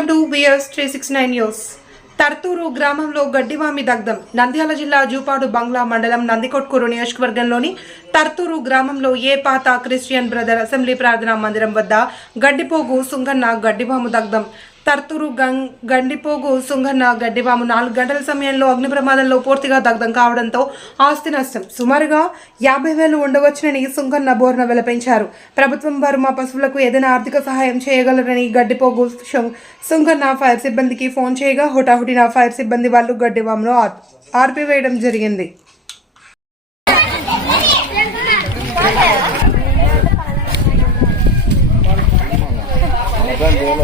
Welcome to BS three six nine news. Tarturu గ్రామంలో గడ్డివామి దగ్ధం. నంద్యాల జిల్లా జూపాడు బంగ్లా మండలం నందికొట్కూరు నియోజకవర్గంలోని తర్తూరు గ్రామంలో ఏ పాత క్రిస్టియన్ బ్రదర్ అసెంబ్లీ ప్రార్థనా మందిరం వద్ద గడ్డిపోగు సుంగన్న గడ్డివాము దగ్ధం. తర్తూరు గం గండిపోగు సుంగన్న గడ్డివాము నాలుగు గంటల సమయంలో అగ్ని ప్రమాదంలో పూర్తిగా దగ్ధం కావడంతో ఆస్తి నష్టం సుమారుగా యాభై వేలు ఉండవచ్చునని సుంగన్న బోర్న వెలపించారు ప్రభుత్వం వారు మా పశువులకు ఏదైనా ఆర్థిక సహాయం చేయగలరని గడ్డిపోగు సుంగన్న ఫైర్ సిబ్బందికి ఫోన్ చేయగా హుటాహుటిన ఫైర్ సిబ్బంది వాళ్ళు గడ్డివామును ఆర్- ఆర్పివేయడం జరిగింది vou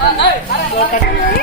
Ah, não, para aí.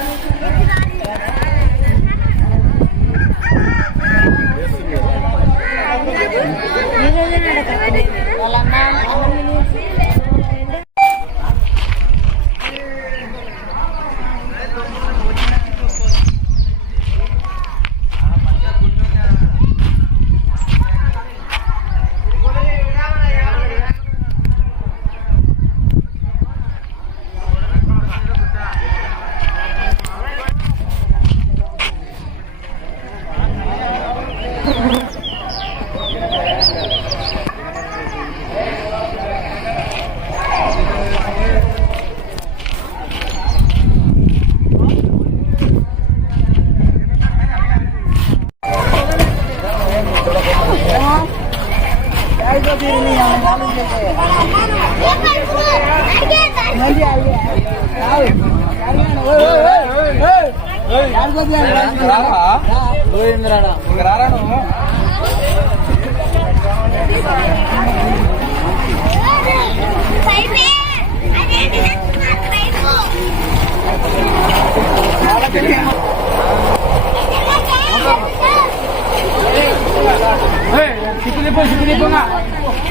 Hey, sipilipon, sipilipon nga.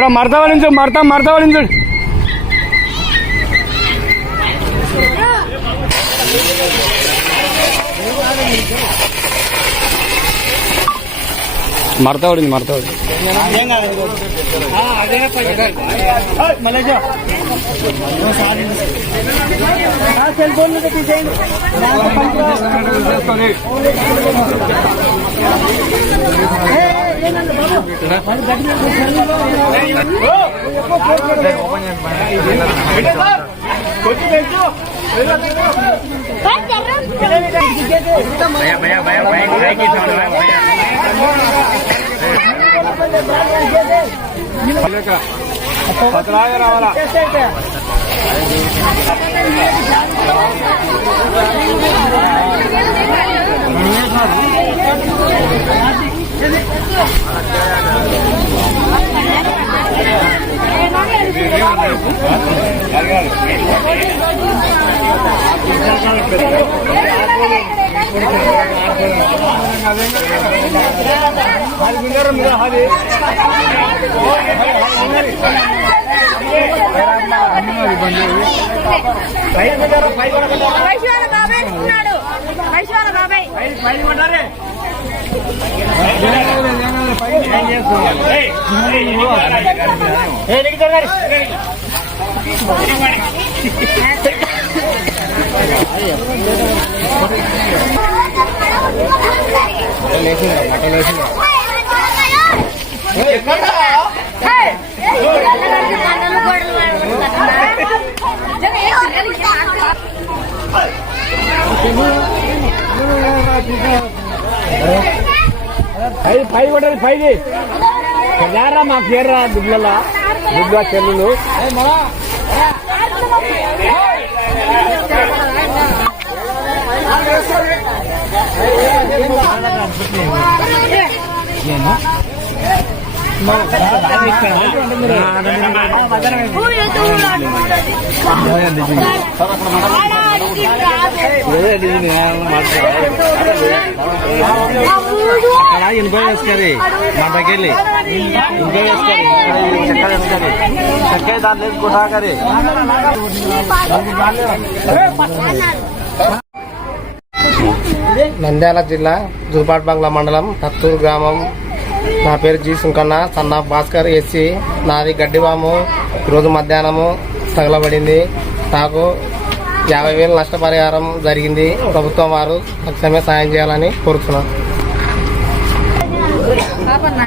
ఆడ మడత నుంచి మడత మడత నుంచి మడత పడింది మడత పడింది సెల్ ఫోన్ తీసేయండి రావాలా వైశ్వాల బాబాయ్ ఉన్నాడు వైశ్వాల బాబాయ్ Hey! పై పై కొట్టండి పైది ఎర్రా మాకు ఎర్రా దుబ్బల దుబ్బ చెల్లులు. నేను Hey! ఎనభై వేసుకరి మా దగ్గరికి ఎనభై వేసుకరి చక్కెర వేసుకరి చక్కెర దాని లేదు కరి నంద్యాల జిల్లా జూపాట్ బంగ్లా మండలం తత్తూరు గ్రామం నా పేరు జీ సుంకన్న సన్న భాస్కర్ ఎస్సీ నాది గడ్డివాము. ఈరోజు మధ్యాహ్నము తగలబడింది. నాకు యాభై వేలు నష్టపరిహారం జరిగింది. ప్రభుత్వం వారు తక్షణమే సాయం చేయాలని కోరుతున్నాను